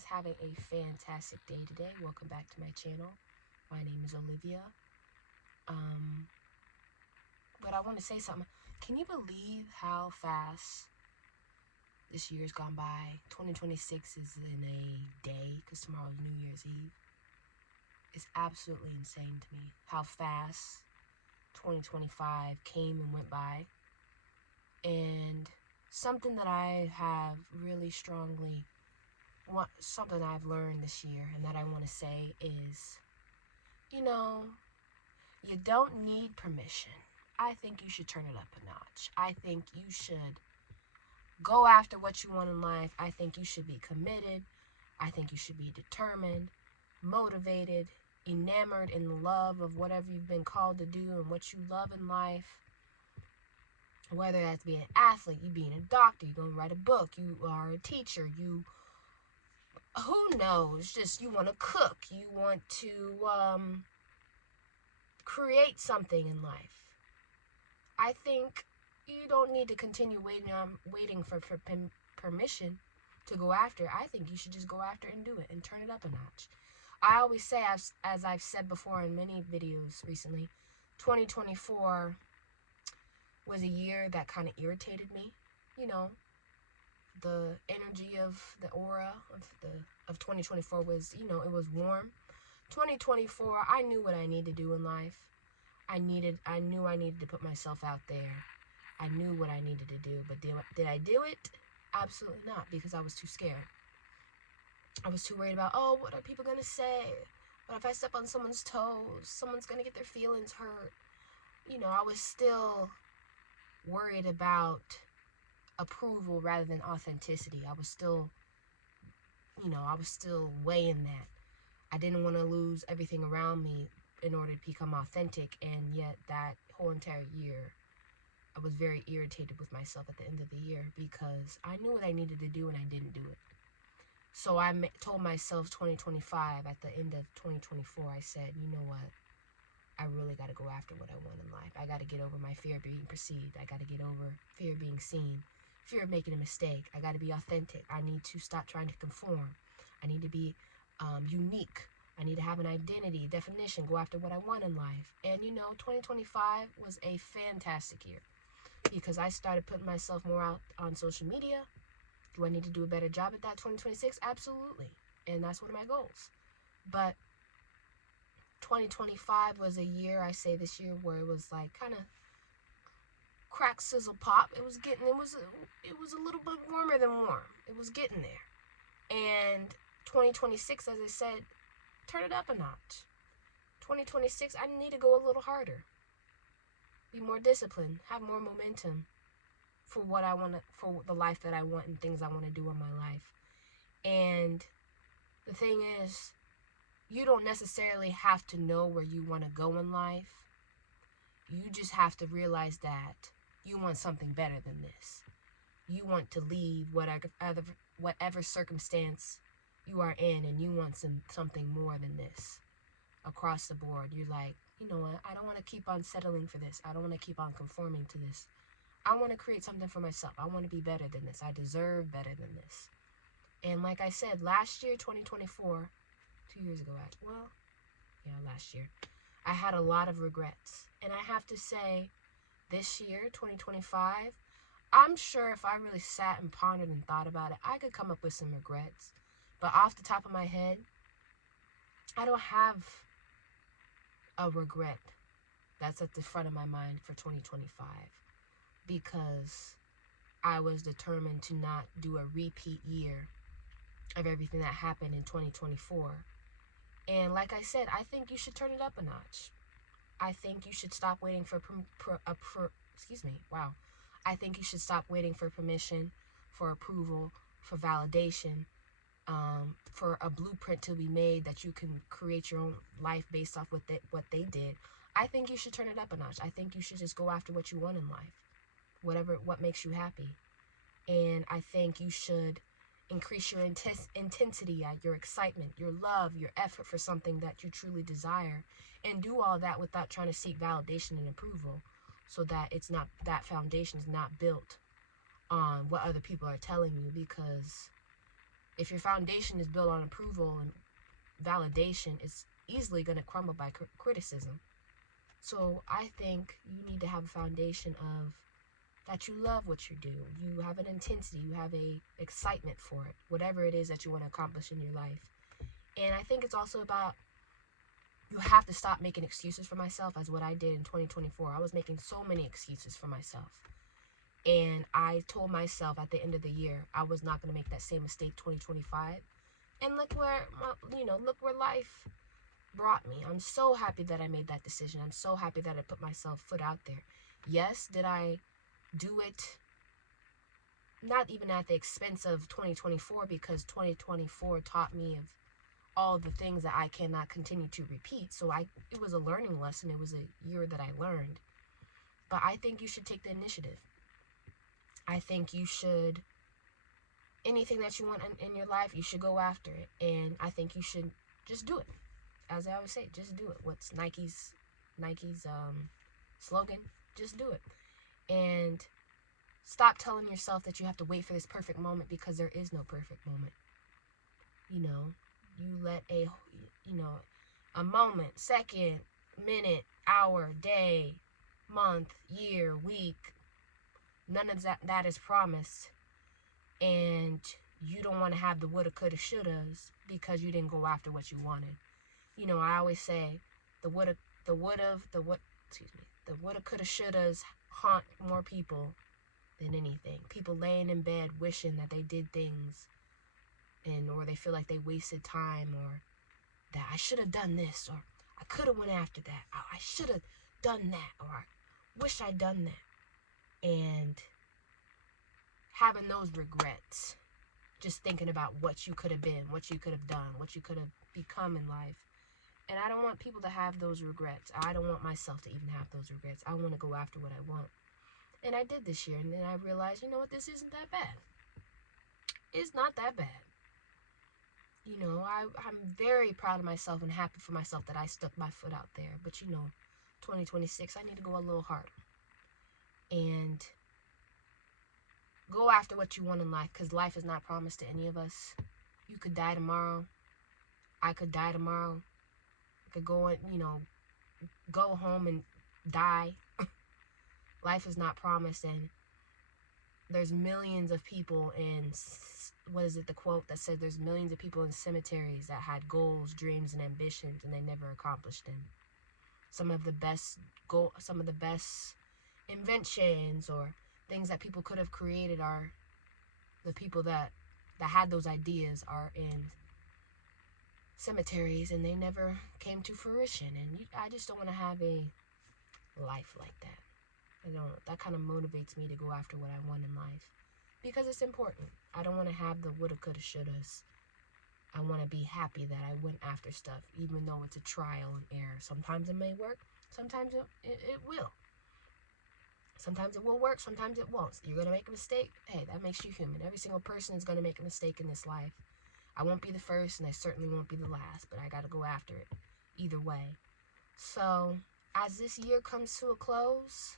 guys having a fantastic day today. Welcome back to my channel. My name is Olivia. But I want to say something. Can you believe how fast this year's gone by? 2026 is in a day because tomorrow's New Year's Eve. It's absolutely insane to me how fast 2025 came and went by. And something that I have really strongly, something I've learned this year and that I want to say is, you don't need permission. I think you should turn it up a notch. I think you should go after what you want in life. I think you should be committed. I think you should be determined, motivated, enamored in the love of whatever you've been called to do and what you love in life. Whether that's being an athlete, you being a doctor, you're going to write a book, you are a teacher, who knows, just you want to cook, you want to create something in life. I think you don't need to continue waiting for permission to go after. I think you should just go after and do it and turn it up a notch. I always say, as I've said before in many videos recently, 2024 was a year that kind of irritated me. The energy of the aura of 2024 was, it was warm. 2024, I knew what I needed to do in life. I knew I needed to put myself out there. I knew what I needed to do, but did I do it? Absolutely not, because I was too scared. I was too worried about, what are people gonna say? What if I step on someone's toes? Someone's gonna get their feelings hurt. I was still worried about approval rather than authenticity. I was still weighing that. I didn't want to lose everything around me in order to become authentic, and yet that whole entire year, I was very irritated with myself at the end of the year because I knew what I needed to do and I didn't do it. So I told myself 2025, at the end of 2024, I said, you know what? I really got to go after what I want in life. I got to get over my fear of being perceived. I got to get over fear of being seen, fear of making a mistake. I got to be authentic. I need to stop trying to conform. I need to be unique. I need to have an identity, definition, go after what I want in life. And 2025 was a fantastic year because I started putting myself more out on social media. Do I need to do a better job at that 2026? Absolutely. And that's one of my goals. But 2025 was a year, I say this year, where it was like kind of crack, sizzle, pop. It was a little bit warmer than warm. It was getting there. And 2026, as I said, turn it up a notch. 2026, I need to go a little harder. Be more disciplined, have more momentum for what I want to, for the life that I want and things I want to do in my life. And the thing is, you don't necessarily have to know where you want to go in life. You just have to realize that you want something better than this. You want to leave whatever circumstance you are in, and you want something more than this across the board. You're like, you know what? I don't want to keep on settling for this. I don't want to keep on conforming to this. I want to create something for myself. I want to be better than this. I deserve better than this. And like I said, last year, 2024, 2 years ago, last year, I had a lot of regrets. And I have to say, this year, 2025, I'm sure if I really sat and pondered and thought about it, I could come up with some regrets. But off the top of my head, I don't have a regret that's at the front of my mind for 2025 because I was determined to not do a repeat year of everything that happened in 2024. And like I said, I think you should turn it up a notch. I think you should stop waiting for I think you should stop waiting for permission, for approval, for validation, for a blueprint to be made that you can create your own life based off what they did. I think you should turn it up a notch. I think you should just go after what you want in life, what makes you happy. And I think you should increase your intensity, your excitement, your love, your effort for something that you truly desire, and do all that without trying to seek validation and approval, so that that foundation is not built on what other people are telling you, because If your foundation is built on approval and validation, it's easily going to crumble by criticism. So I think you need to have a foundation of that you love what you do. You have an intensity, you have a excitement for it, whatever it is that you want to accomplish in your life. And I think it's also about, you have to stop making excuses for myself, as what I did in 2024. I was making so many excuses for myself. And I told myself at the end of the year, I was not going to make that same mistake 2025. And look where, look where life brought me. I'm so happy that I made that decision. I'm so happy that I put myself foot out there. Yes, did I do it not even at the expense of 2024, because 2024 taught me of all the things that I cannot continue to repeat. So it was a learning lesson. It was a year that I learned. But I think you should take the initiative. I think you should, anything that you want in your life, you should go after it. And I think you should just do it. As I always say, just do it. What's Nike's slogan? Just do it. And stop telling yourself that you have to wait for this perfect moment, because there is no perfect moment. You let a moment, second, minute, hour, day, month, year, week, none of that is promised. And you don't want to have the woulda, coulda, shouldas because you didn't go after what you wanted. I always say the woulda, coulda, shouldas haunt more people than anything. People laying in bed wishing that they did things, or they feel like they wasted time, or that I should have done this, or I could have went after that. I should have done that, or I wish I'd done that. And having those regrets, just thinking about what you could have been, what you could have done, what you could have become in life. And I don't want people to have those regrets. I don't want myself to even have those regrets. I want to go after what I want. And I did this year, and then I realized, this isn't that bad. It's not that bad. I'm very proud of myself and happy for myself that I stuck my foot out there. But 2026, I need to go a little harder. And go after what you want in life, because life is not promised to any of us. You could die tomorrow. I could die tomorrow. I could go home and die. Life is not promised, and there's millions of people in, the quote that said there's millions of people in cemeteries that had goals, dreams, and ambitions, and they never accomplished them. Some of the best inventions or things that people could have created are the people that had those ideas are in cemeteries, and they never came to fruition. And I just don't want to have a life like that. That kind of motivates me to go after what I want in life, because it's important. I don't want to have the woulda, coulda, shouldas. I want to be happy that I went after stuff, even though it's a trial and error. Sometimes it may work, sometimes it will. Sometimes it will work, sometimes it won't. You're going to make a mistake. Hey, that makes you human. Every single person is going to make a mistake in this life. I won't be the first, and I certainly won't be the last, but I got to go after it either way. So, as this year comes to a close,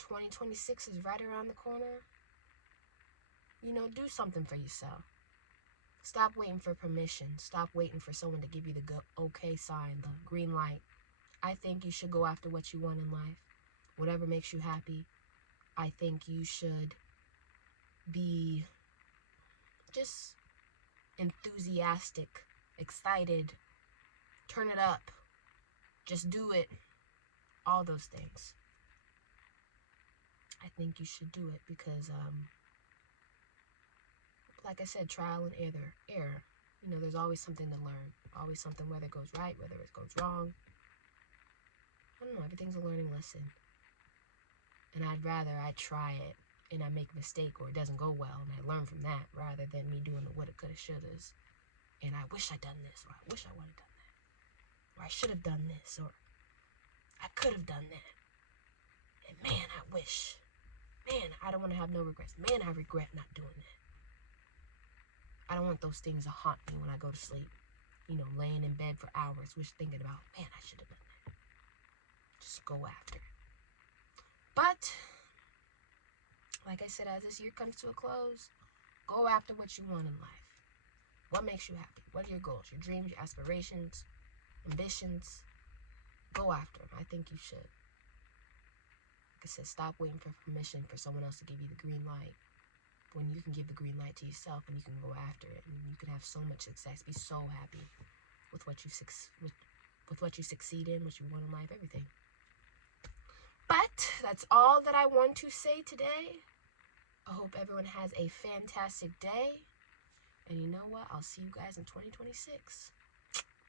2026 is right around the corner. Do something for yourself. Stop waiting for permission. Stop waiting for someone to give you the okay sign, the green light. I think you should go after what you want in life. Whatever makes you happy. I think you should be just enthusiastic, excited, turn it up, just do it, all those things. I think you should do it because, like I said, trial and error. There's always something to learn, always something, whether it goes right, whether it goes wrong. I don't know, everything's a learning lesson. And I'd rather I try it and I make a mistake or it doesn't go well and I learn from that, rather than me doing the woulda, coulda, shouldas. And I wish I'd done this, or I wish I would have done that, or I should have done this, or I could have done that. And man, I wish. Man, I don't want to have no regrets. Man, I regret not doing that. I don't want those things to haunt me when I go to sleep. Laying in bed for hours, thinking about, man, I should have done that. Just go after it. But, like I said, as this year comes to a close, Go after what you want in life. What makes you happy? What are your goals, your dreams, your aspirations, ambitions? Go after them. I think you should. Like I said, stop waiting for permission for someone else to give you the green light when you can give the green light to yourself and you can go after it and you can have so much success. Be so happy with what you with what you succeed in, what you want in life, everything. But that's all that I want to say today. I hope everyone has a fantastic day. And you know what? I'll see you guys in 2026.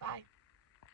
Bye.